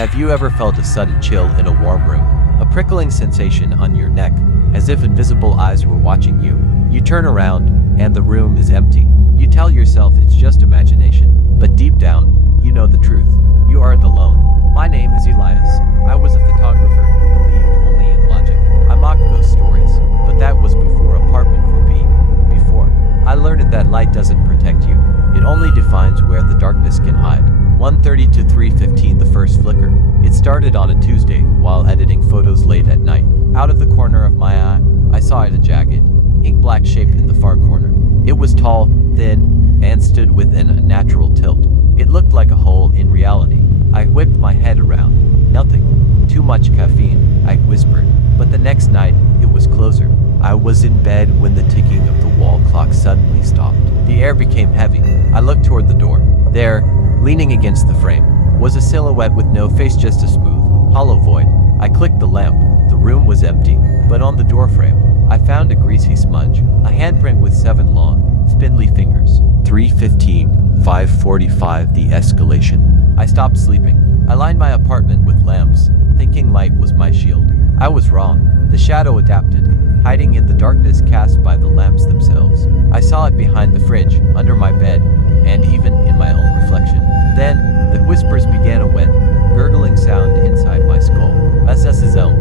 Have you ever felt a sudden chill in a warm room? A prickling sensation on your neck, as if invisible eyes were watching you. You turn around, and the room is empty. You tell yourself it's just imagination, but deep down, you know the truth. You aren't alone. My name is Elias. I was a photographer who believed only in logic. I mocked ghost stories, but that was before apartment 4B. Before, I learned that light doesn't protect you. It only defines where the darkness can hide. 1:30 to 3:15 the first flicker. It started on a Tuesday while editing photos late at night. Out of the corner of my eye, I saw a jagged, ink-black shape in the far corner. It was tall, thin, and stood within a natural tilt. It looked like a hole in reality. I whipped my head around. Nothing. Too much caffeine, I whispered. But the next night, it was closer. I was in bed when the ticking of the wall clock suddenly stopped. The air became heavy. I looked toward the door. There, leaning against the frame, was a silhouette with no face, just a smooth, hollow void. I clicked the lamp. The room was empty, but on the doorframe, I found a greasy smudge, a handprint with 7 long, spindly fingers. 3:15, 5:45, the escalation. I stopped sleeping. I lined my apartment with lamps, thinking light was my shield. I was wrong. The shadow adapted, hiding in the darkness cast by the lamps themselves. I saw it behind the fridge, under my bed, and even in my own reflection. Then, the whispers began, a wet, gurgling sound inside my skull. SSL.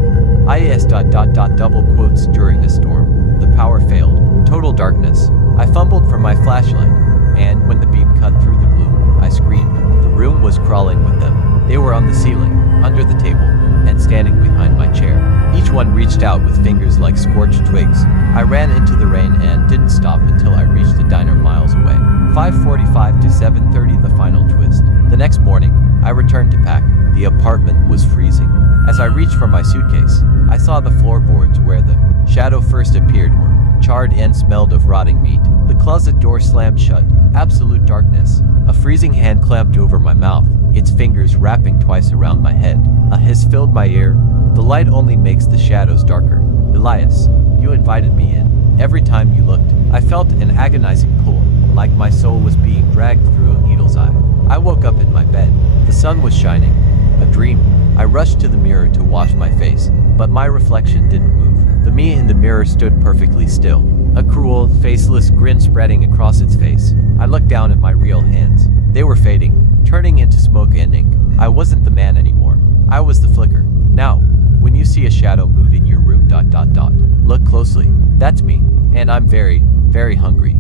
IS. Double quotes. During a storm, the power failed. Total darkness. I fumbled for my flashlight, and when the beam cut through the gloom, I screamed. The room was crawling with them. They were on the ceiling, under the table, and standing behind my chair. Each one reached out with fingers like scorched twigs. I ran into the rain and didn't stop until I reached the diner miles away. 5:45 to 7:30 the final twist. The next morning, I returned to pack. The apartment was freezing. As I reached for my suitcase, I saw the floorboards where the shadow first appeared were charred and smelled of rotting meat. The closet door slammed shut. Absolute darkness. A freezing hand clamped over my mouth, its fingers wrapping twice around my head. A hiss filled my ear. The light only makes the shadows darker. Elias, you invited me in. Every time you looked, I felt an agonizing pull, like my soul was being dragged through a needle's eye. I woke up in my bed. The sun was shining. A dream. I rushed to the mirror to wash my face, but my reflection didn't move. The me in the mirror stood perfectly still, a cruel, faceless grin spreading across its face. I looked down at my real hands. They were fading, turning into smoke and ink. I wasn't the man anymore. I was the flicker. Now, when you see a shadow move in your room, look closely. That's me, and I'm very, very hungry.